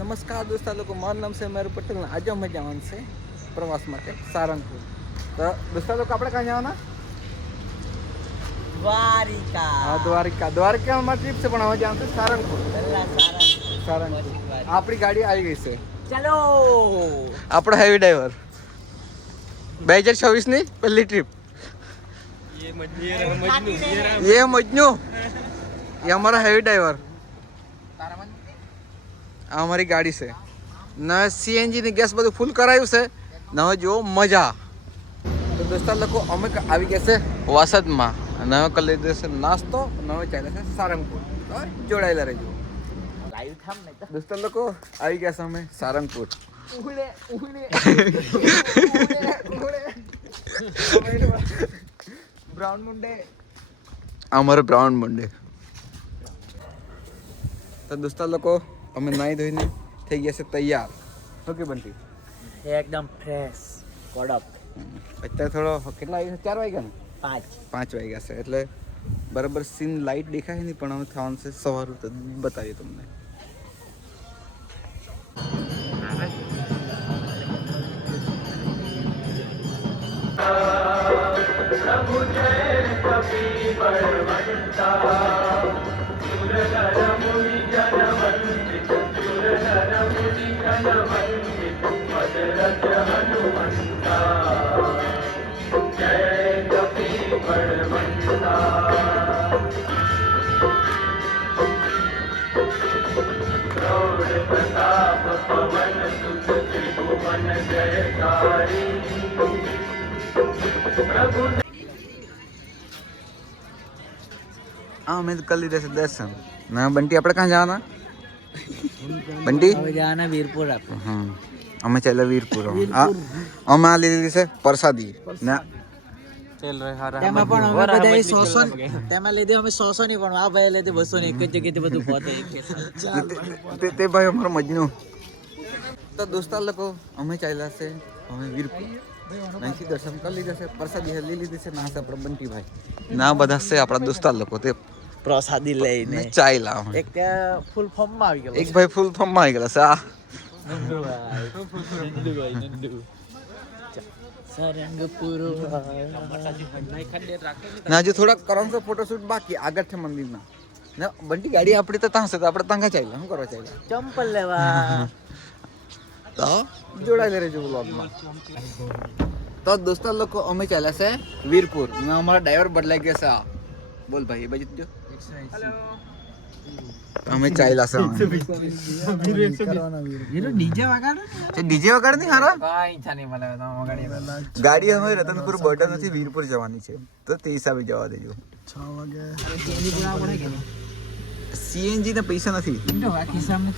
નમસ્કાર દોસ્તો લોકો, મારું નામ છે મેરુ પટેલ ને આજે અમે જવાનું છે પ્રવાસ માટે સારંગપુર. તો દોસ્તો લોકો આપણે ક્યાં જવાના? દ્વારિકા. હા, દ્વારકામાં ટ્રીપ છે પણ હવે જવાનું છે સારંગપુર. સારંગપુર આપણી ગાડી આવી ગઈ છે. ચલો આપણો હેવી ડ્રાઈવર 2026 ની પહેલી ટ્રીપ. ये मजनू ये हमारा हैवी ड्राइवर. આ અમારી ગાડી છે ને સીએનજી ની ગેસ બધું ફૂલ કરાયું છે ને હવે જો મજા. તો દોસ્તો લોકો અમે આવી ગયા છે વાસદમાં અને હવે કરી લીધો છે નાસ્તો અને હવે ચાલે છે સારંગપુર. તો જોડાયેલા રહેજો. લાઈવ થામ ને તો દોસ્તો લોકો આવી ગયા છે અમે સારંગપુર. બ્રાઉન મુંડે અમારો બ્રાઉન મુંડે. તો દોસ્તો લોકો અમે નાઈ ધોઈને થઈ ગયા છે તૈયાર. ઓકે બંટી એકદમ ફ્રેશ કડક. અત્યારે થોડો કેટલા વાગ્યા? 4 વાગ્યા ને 5 વાગ્યા છે એટલે બરાબર સીન લાઇટ દેખાય નહીં પણ અમે થવાનું છે સવારું તો બતાવીએ તમને. હા, અમે કરી લીધા છે દર્શન. ના બંટી આપણે ક્યાં જવાના? બંટી હવે જવાના વીરપુર આપણે. અમે ચાલે વીરપુર. અમે આ લીધી છે પ્રસાદી ના તેમાં પણ અમે બધા 100 તેમાં લીધે અમે 100 ની પણ આ ભાઈ લીધે 200 ની એક જ જગ્યાએથી બધું પહોંચે. તે ભાઈ અમારો મજનુ. તો દોસ્તા લોકો અમે ચાલ્યા છે અમે વીરપુર. અહીંથી દર્શન કરી લીધા છે, પ્રસાદી લઈ લીધી છે. ના છે આપણે બંટીભાઈ ના બધા છે આપણા દોસ્તા લોકો. તે પ્રસાદી લઈને ચાલ્યા. એક ફૂલ ફોર્મ માં આવી ગયો. એક ભાઈ ફૂલ ફોર્મ માં આવી ગયેલા છે. સારંગપુર ના હજુ થોડાક કરવાનું છે ફોટોશૂટ બાકી આગળ છે મંદિરના. ના બંટી ગાડી આપણી તો ત્યાં છે તો આપણે ત્યાં ચાલ્યા. શું કરવા ચાલ્યા? ચંપલ લેવા. તો જોડાયેલા રહેજો વ્લોગમાં. તો દોસ્તો લોકો અમે ચાલ્યા છે વીરપુર ને અમારા ડ્રાઈવર બદલાઈ ગયા છે. આ બોલ ભાઈ એ બાજુ જો. અમે ચાલ્યા છે. ડીજે વગાડો. ડીજે વગાડ નહીં હારો. કાઈ ઈચ્છા નહીં મળે તો વગાડી. ગાડી અમે રતનપુર બોર્ડર નથી વીરપુર જવાની છે તો તે હિસાબે જવા દેજો. 6 વાગે સીએનજી ના પૈસા નથી. ખિસ્સામાં